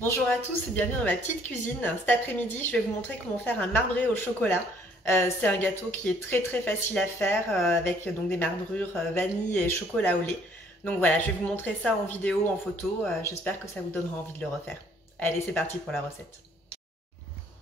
Bonjour à tous et bienvenue dans ma petite cuisine. Cet après-midi, je vais vous montrer comment faire un marbré au chocolat. C'est un gâteau qui est très facile à faire avec donc des marbrures vanille et chocolat au lait. Donc voilà, je vais vous montrer ça en vidéo, en photo. J'espère que ça vous donnera envie de le refaire. Allez, c'est parti pour la recette.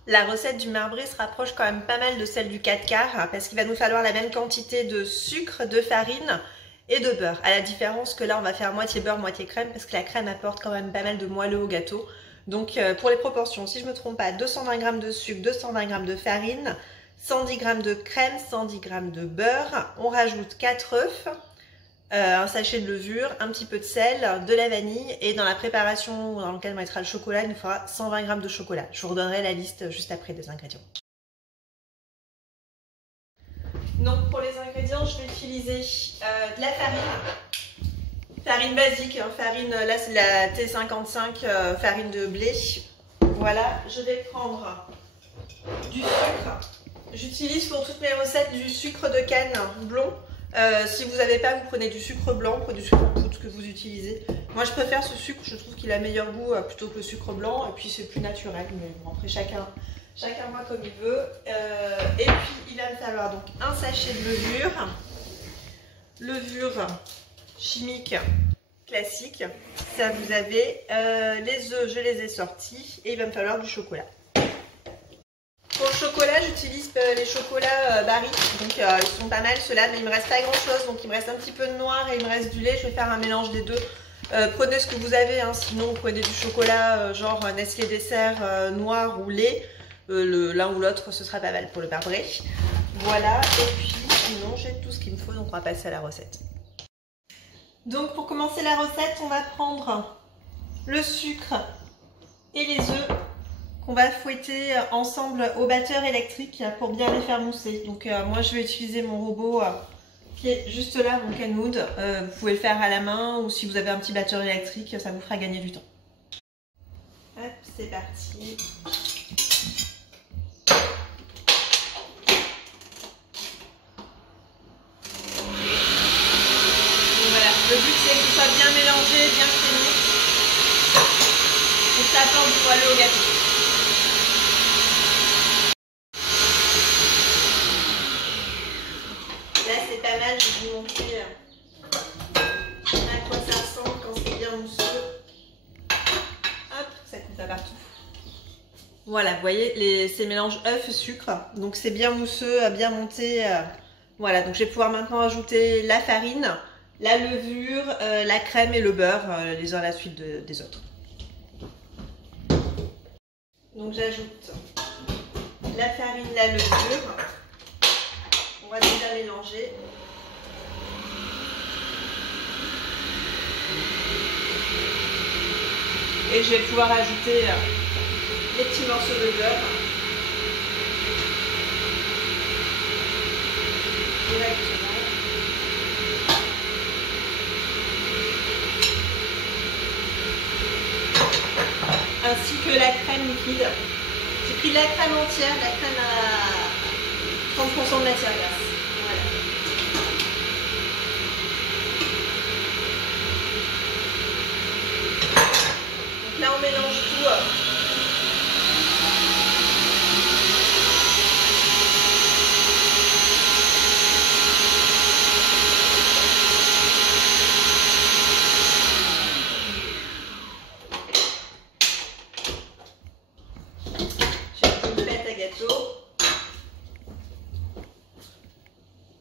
La recette du marbré se rapproche quand même pas mal de celle du 4 quarts parce qu'il va nous falloir la même quantité de sucre, de farine et de beurre. À la différence que là, on va faire moitié beurre, moitié crème parce que la crème apporte quand même pas mal de moelleux au gâteau. Donc pour les proportions, si je ne me trompe pas, 220 g de sucre, 220 g de farine, 110 g de crème, 110 g de beurre. On rajoute 4 œufs, un sachet de levure, un petit peu de sel, de la vanille. Et dans la préparation dans laquelle on mettra le chocolat, il nous fera 120 g de chocolat. Je vous redonnerai la liste juste après des ingrédients. Donc pour les ingrédients, je vais utiliser de la farine. Farine basique, farine, là c'est la T55, farine de blé. Voilà, je vais prendre du sucre. J'utilise pour toutes mes recettes du sucre de canne blond. Si vous n'avez pas, vous prenez du sucre blanc, prenez du sucre en poudre que vous utilisez. Moi je préfère ce sucre, je trouve qu'il a meilleur goût plutôt que le sucre blanc. Et puis c'est plus naturel, mais bon, après chacun voit comme il veut. Et puis il va me falloir donc un sachet de levure chimique classique, ça vous avez. Les œufs, je les ai sortis et il va me falloir du chocolat. Pour le chocolat, j'utilise les chocolats Barry, donc ils sont pas mal ceux-là, mais il me reste pas grand-chose, donc il me reste un petit peu de noir et il me reste du lait. Je vais faire un mélange des deux. Prenez ce que vous avez, hein, sinon vous prenez du chocolat genre Nestlé dessert noir ou lait. L'un ou l'autre, ce sera pas mal pour le marbré. Voilà, et puis sinon j'ai tout ce qu'il me faut, donc on va passer à la recette. Donc pour commencer la recette, on va prendre le sucre et les œufs qu'on va fouetter ensemble au batteur électrique pour bien les faire mousser. Donc moi je vais utiliser mon robot qui est juste là, mon Kenwood. Vous pouvez le faire à la main ou si vous avez un petit batteur électrique, ça vous fera gagner du temps. Hop, c'est parti. Le but c'est que ce soit bien mélangé, bien crémeux, et que ça apporte du moelleux au gâteau. Là c'est pas mal, je vais vous montrer à quoi ça ressemble quand c'est bien mousseux. Hop, ça coupe pas partout. Voilà, vous voyez, c'est mélange œuf-sucre, donc c'est bien mousseux, bien monté. Voilà, donc je vais pouvoir maintenant ajouter la farine, la levure, la crème et le beurre, les uns à la suite des autres. Donc j'ajoute la farine, la levure. On va déjà mélanger. Et je vais pouvoir ajouter les petits morceaux de beurre. Ainsi que la crème liquide. J'ai pris de la crème entière, la crème à 30% de matière grasse. Voilà. Donc là on mélange tout.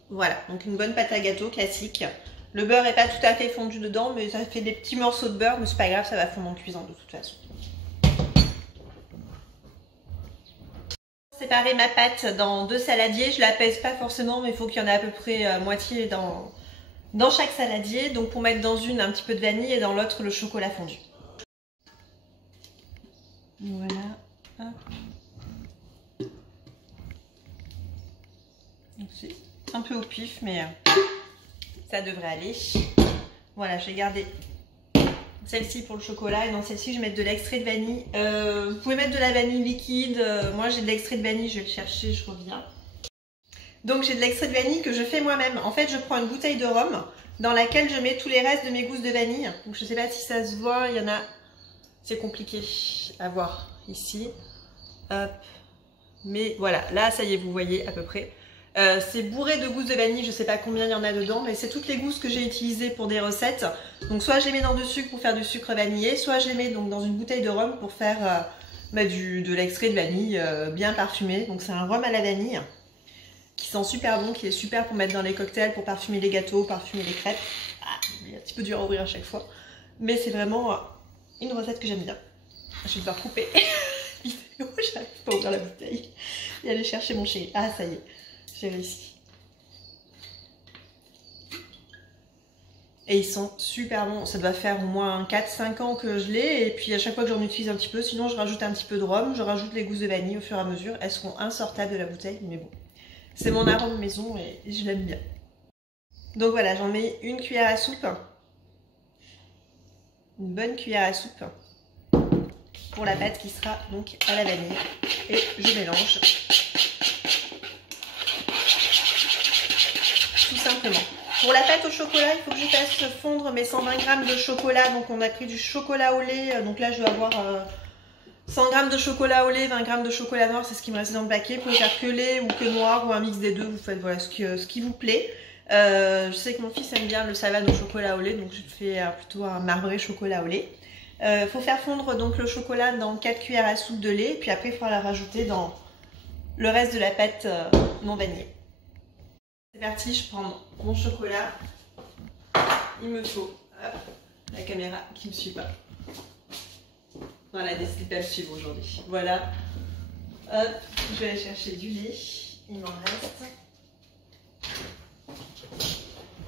Voilà, donc une bonne pâte à gâteau classique. Le beurre n'est pas tout à fait fondu dedans, mais ça fait des petits morceaux de beurre, mais c'est pas grave, ça va fondre en cuisant de toute façon. Séparer ma pâte dans 2 saladiers, je la pèse pas forcément, mais il faut qu'il y en ait à peu près moitié dans chaque saladier. Donc pour mettre dans une un petit peu de vanille et dans l'autre le chocolat fondu. Voilà. Hop. C'est un peu au pif, mais ça devrait aller. Voilà, je vais garder celle-ci pour le chocolat et dans celle-ci je vais mettre de l'extrait de vanille. Vous pouvez mettre de la vanille liquide. Moi j'ai de l'extrait de vanille, je vais le chercher, je reviens. Donc j'ai de l'extrait de vanille que je fais moi-même. En fait, je prends une bouteille de rhum dans laquelle je mets tous les restes de mes gousses de vanille. Donc je ne sais pas si ça se voit, il y en a c'est compliqué à voir ici. Hop. Mais voilà, là ça y est, vous voyez à peu près. C'est bourré de gousses de vanille, je sais pas combien il y en a dedans, mais c'est toutes les gousses que j'ai utilisées pour des recettes. Donc soit je les mets dans du sucre pour faire du sucre vanillé, soit je les mets donc dans une bouteille de rhum pour faire de l'extrait de vanille bien parfumé. Donc c'est un rhum à la vanille qui sent super bon, qui est super pour mettre dans les cocktails, pour parfumer les gâteaux, parfumer les crêpes. Ah, il est un petit peu dur à ouvrir à chaque fois, mais c'est vraiment une recette que j'aime bien. Je vais devoir couper la vidéo, j'arrive pas à ouvrir la bouteille et aller chercher mon chéri. Ah ça y est. J'ai réussi. Et ils sont super bons. Ça doit faire au moins 4-5 ans que je l'ai. Et puis à chaque fois que j'en utilise un petit peu, sinon je rajoute un petit peu de rhum, je rajoute les gousses de vanille au fur et à mesure. Elles seront insortables de la bouteille, mais bon. C'est mon arôme maison et je l'aime bien. Donc voilà, j'en mets une cuillère à soupe. Une bonne cuillère à soupe. Pour la pâte qui sera donc à la vanille. Et je mélange. Tout simplement. Pour la pâte au chocolat, il faut que je fasse fondre mes 120 g de chocolat. Donc on a pris du chocolat au lait. Donc là je dois avoir 100 g de chocolat au lait, 20 g de chocolat noir. C'est ce qui me reste dans le paquet. Vous pouvez faire que lait ou que noir ou un mix des deux. Vous faites voilà, ce qui vous plaît. Je sais que mon fils aime bien le savane au chocolat au lait. Donc je fais plutôt un marbré chocolat au lait. Faut faire fondre donc le chocolat dans 4 cuillères à soupe de lait. Puis après il faudra la rajouter dans le reste de la pâte non vanillée. C'est parti, je prends mon chocolat. Il me faut la caméra qui ne me suit pas. Voilà, décide pas de me suivre aujourd'hui. Voilà. Hop, je vais aller chercher du lait. Il m'en reste.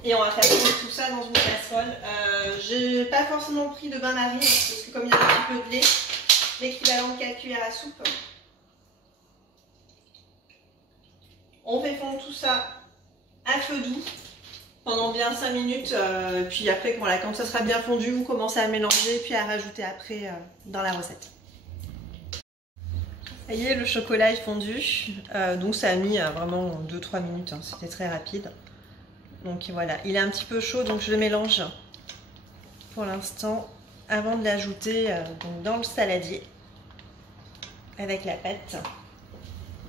Et on va faire tout ça dans une casserole. J'ai pas forcément pris de bain-marie parce que comme il y a un petit peu de lait, l'équivalent de 4 cuillères à soupe. On fait fondre tout ça à feu doux pendant bien 5 minutes. Puis après, voilà, quand ça sera bien fondu, vous commencez à mélanger puis à rajouter après dans la recette. Ça y est, le chocolat est fondu. Donc ça a mis vraiment 2-3 minutes. Hein, c'était très rapide. Donc voilà, il est un petit peu chaud, donc je le mélange pour l'instant avant de l'ajouter dans le saladier avec la pâte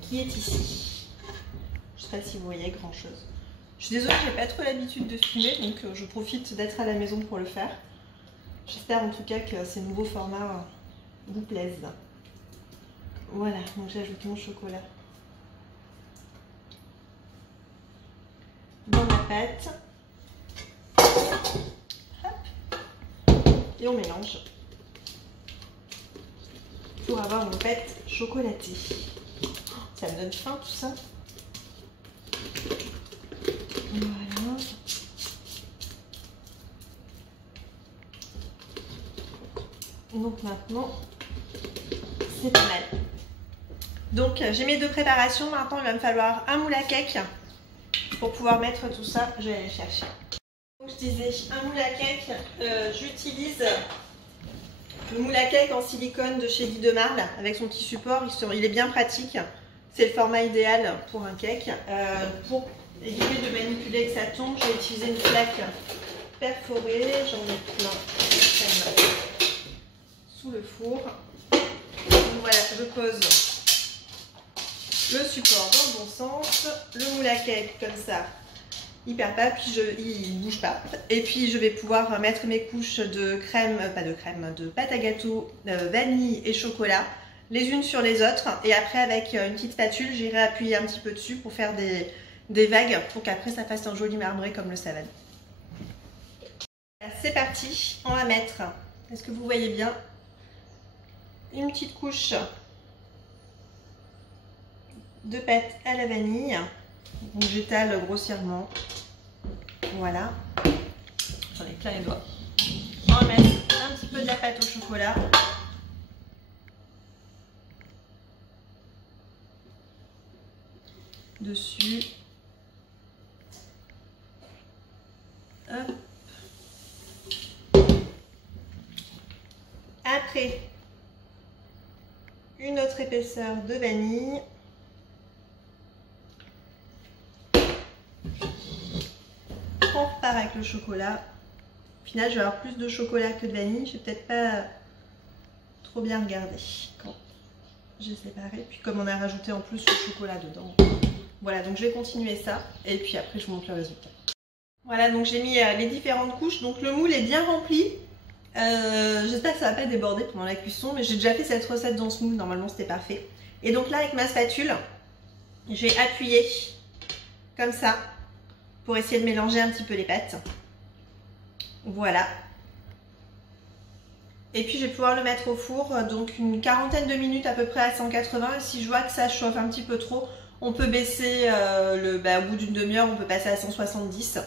qui est ici. Je ne sais pas si vous voyez grand chose. Je suis désolée, j'ai pas trop l'habitude de filmer, donc je profite d'être à la maison pour le faire. J'espère en tout cas que ces nouveaux formats vous plaisent. Voilà, donc j'ajoute mon chocolat dans ma pâte. Hop. Et on mélange pour avoir une pâte chocolatée. Ça me donne faim tout ça. Voilà. Donc maintenant, c'est pas mal. Donc j'ai mes deux préparations. Maintenant, il va me falloir un moule à cake pour pouvoir mettre tout ça. Je vais aller chercher. Donc je disais un moule à cake. J'utilise le moule à cake en silicone de chez Guy de Marle avec son petit support. Il est bien pratique. C'est le format idéal pour un cake. Pour éviter de manipuler et que ça tombe, j'ai utilisé une plaque perforée. J'en ai plein sous le four. Donc voilà, je pose le support dans le bon sens, le moule à cake comme ça, il perd pas, puis il bouge pas. Et puis je vais pouvoir mettre mes couches de crème, de pâte à gâteau, vanille et chocolat, les unes sur les autres. Et après avec une petite spatule, j'irai appuyer un petit peu dessus pour faire des vagues, pour qu'après ça fasse un joli marbré comme le savane. C'est parti, on va mettre, est-ce que vous voyez bien, une petite couche de pâte à la vanille. Donc j'étale grossièrement. Voilà. J'en ai plein les doigts. On va mettre un petit peu de la pâte au chocolat. Dessus. Hop. Après, une autre épaisseur de vanille. On repart avec le chocolat. Au final, je vais avoir plus de chocolat que de vanille. Je vais peut-être pas trop bien regarder quand j'ai séparé. Puis comme on a rajouté en plus le chocolat dedans. Voilà, donc je vais continuer ça. Et puis après, je vous montre le résultat. Voilà, donc j'ai mis les différentes couches. Donc le moule est bien rempli. J'espère que ça va pas déborder pendant la cuisson. Mais j'ai déjà fait cette recette dans ce moule. Normalement, c'était parfait. Et donc là, avec ma spatule, je vais appuyer comme ça pour essayer de mélanger un petit peu les pâtes. Voilà. Et puis je vais pouvoir le mettre au four, donc une quarantaine de minutes à peu près à 180. Et si je vois que ça chauffe un petit peu trop, on peut baisser au bout d'une demi-heure, on peut passer à 170.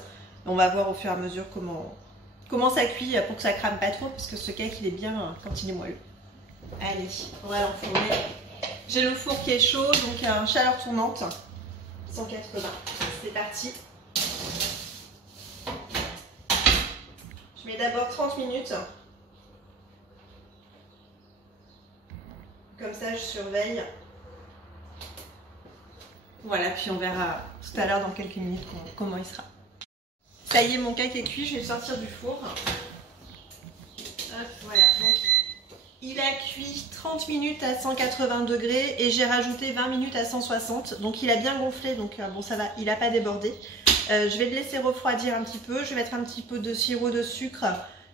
On va voir au fur et à mesure comment ça cuit pour que ça crame pas trop, parce que ce cake il est bien quand il est moelleux. Allez, on va l'enfourner. J'ai le four qui est chaud, donc chaleur tournante, 180. C'est parti. Je mets d'abord 30 minutes. Comme ça, je surveille. Voilà, puis on verra tout à l'heure dans quelques minutes comment il sera. Ça y est, mon cake est cuit, je vais le sortir du four. Hop, voilà, donc il a cuit 30 minutes à 180 degrés et j'ai rajouté 20 minutes à 160. Donc il a bien gonflé, donc bon ça va, il n'a pas débordé. Je vais le laisser refroidir un petit peu, je vais mettre un petit peu de sirop de sucre.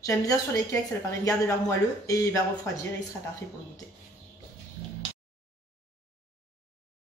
J'aime bien sur les cakes, ça leur permet de garder leur moelleux et il va refroidir et il sera parfait pour le goûter.